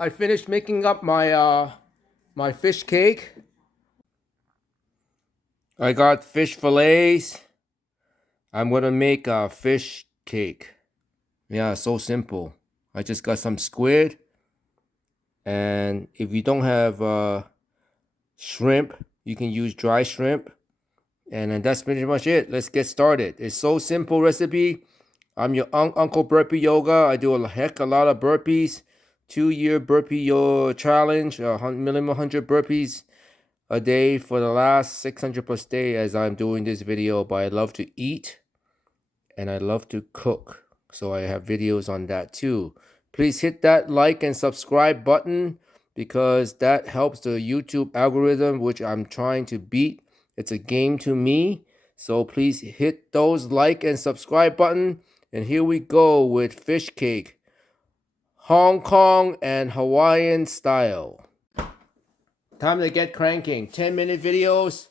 I finished making up my fish cake. I got fish fillets. I'm gonna make a fish cake. Yeah, so simple. I just got some squid, and if you don't have shrimp, you can use dry shrimp. And then that's pretty much it. Let's get started. It's so simple recipe. I'm your Uncle Burpee Yoga. I do a lot of burpees. 2-year burpee challenge, minimum 100 burpees a day for the last 600 plus days as I'm doing this video. But I love to eat and I love to cook. So I have videos on that too. Please hit that like and subscribe button because that helps the YouTube algorithm, which I'm trying to beat. It's a game to me. So please hit those like and subscribe button. And here we go with fish cake. Hong Kong and Hawaiian style. Time to get cranking. 10-minute videos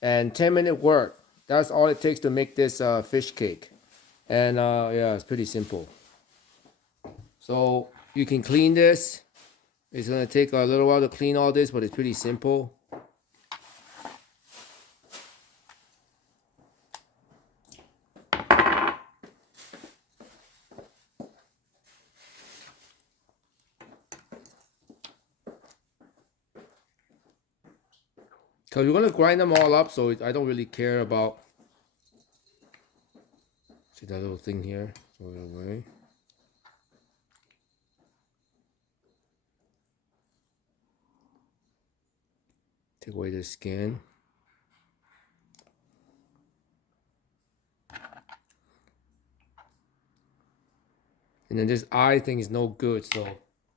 and 10-minute work. That's all it takes to make this fish cake. And yeah, it's pretty simple. So you can clean this. It's gonna take a little while to clean all this, but it's pretty simple. Because we're gonna grind them all up, so I don't really care about. See that little thing here? Throw it away. Take away the skin. And then this eye thing is no good, so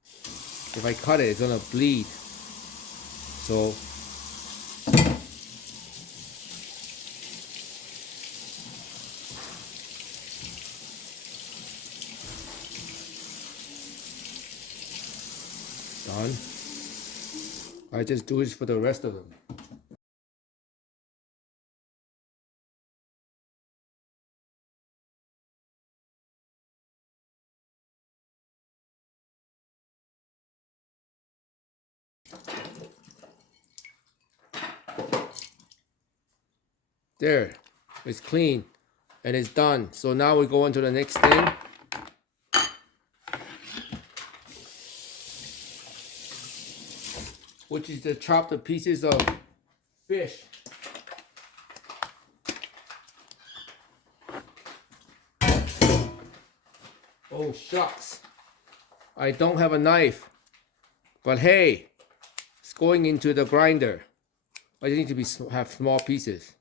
if I cut it, it's gonna bleed. So done. I just do this for the rest of them. There, it's clean and it's done. So now we go on to the next thing. Which is to chop the pieces of fish. Oh shucks, I don't have a knife. But hey, it's going into the grinder. I need to have small pieces.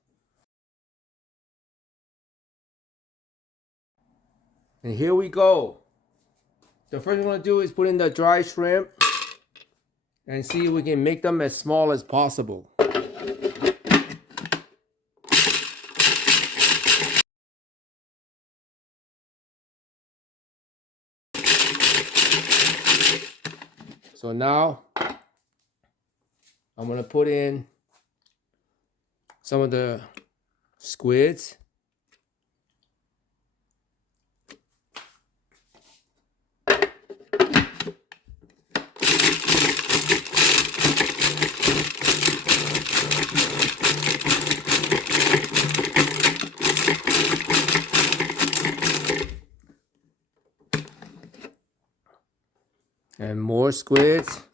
And here we go. The first thing I'm gonna do is put in the dry shrimp and see if we can make them as small as possible. So now I'm gonna put in some of the squids. And more squids.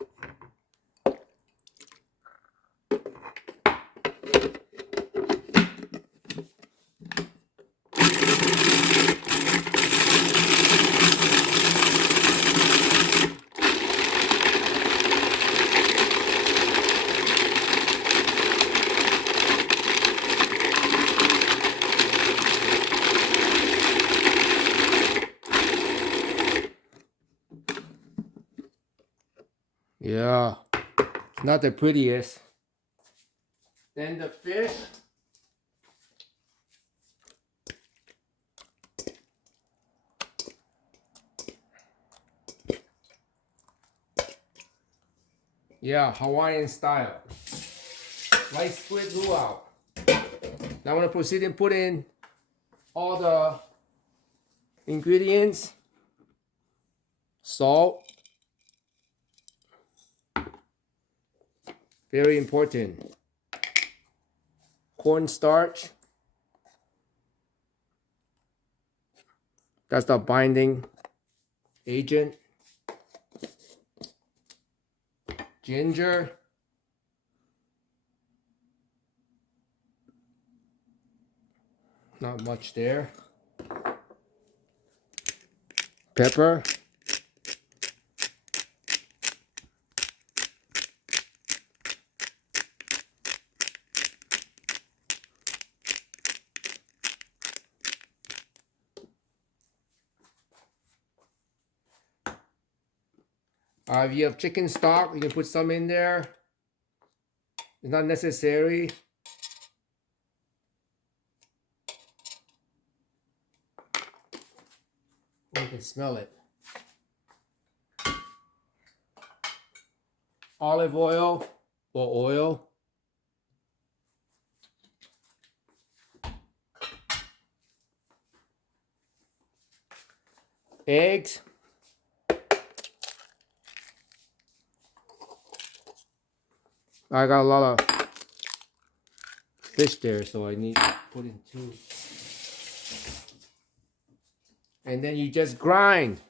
Yeah, it's not the prettiest. Then the fish. Yeah, Hawaiian style. Light squid luau. Now I'm gonna proceed and put in all the ingredients. Salt. Very important. Cornstarch. That's the binding agent. Ginger. Not much there. Pepper. If you have chicken stock, you can put some in there. It's not necessary. You can smell it. Olive oil or oil. Eggs. I got a lot of fish there, so I need to put in 2. And then you just grind.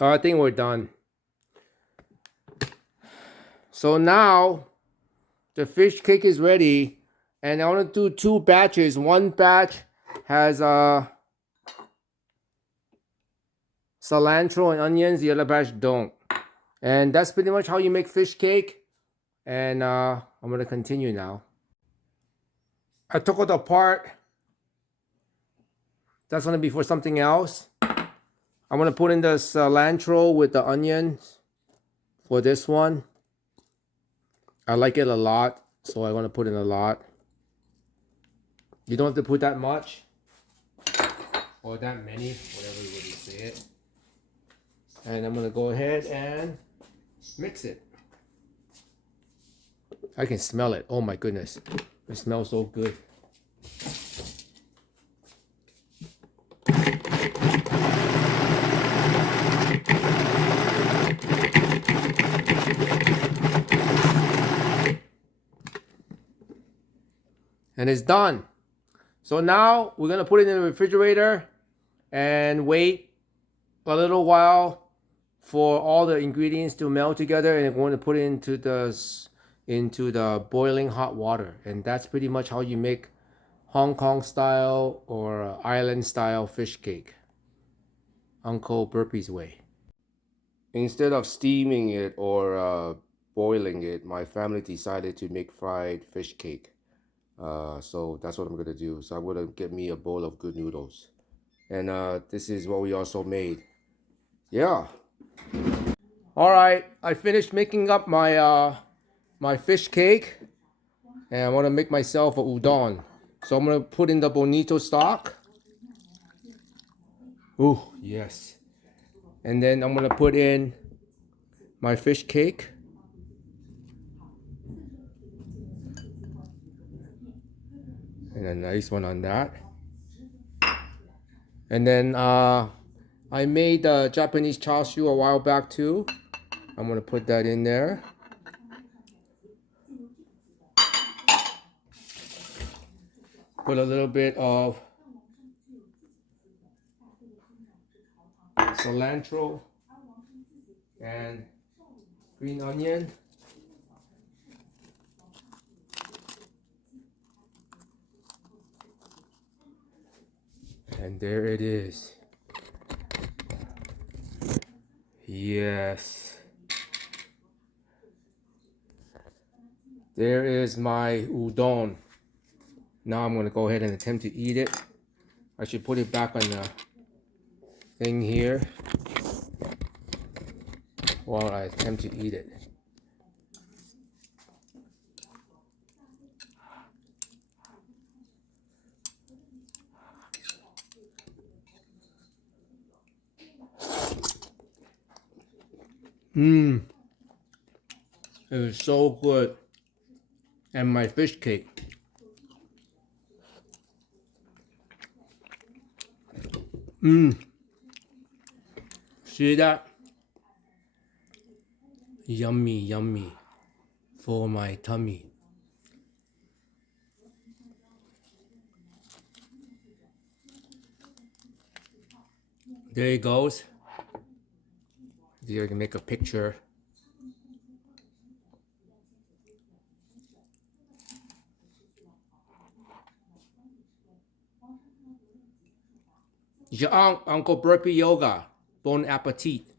I think we're done. So now the fish cake is ready, and I want to do 2 batches. One batch has cilantro and onions. The other batch don't. And that's pretty much how you make fish cake. And I'm gonna continue now. I took it apart. That's gonna be for something else. I'm gonna put in the cilantro with the onions for this one. I like it a lot, so I want to put in a lot. You don't have to put that much or that many, whatever you would say it. And I'm gonna go ahead and mix it. I can smell it. Oh my goodness, it smells so good. And it's done. So now we're gonna put it in the refrigerator and wait a little while for all the ingredients to melt together, and we're going to put it into the boiling hot water. And that's pretty much how you make Hong Kong style or island style fish cake, Uncle Burpee's way. Instead of steaming it or boiling it, my family decided to make fried fish cake. So that's what I'm gonna do. So I'm gonna get me a bowl of good noodles, and this is what we also made. Yeah. All right, I finished making up my my fish cake, and I want to make myself a udon. So I'm gonna put in the bonito stock. Oh yes. And then I'm gonna put in my fish cake. And a nice one on that. And then I made Japanese char siu a while back too. I'm gonna put that in there. Put a little bit of cilantro and green onion. And there it is. Yes. There is my udon. Now I'm gonna go ahead and attempt to eat it. I should put it back on the thing here while I attempt to eat it. It is so good. and my fish cake. See that? Yummy, yummy for my tummy. There it goes. Here you can make a picture. Uncle Burpee Yoga. Bon appetit.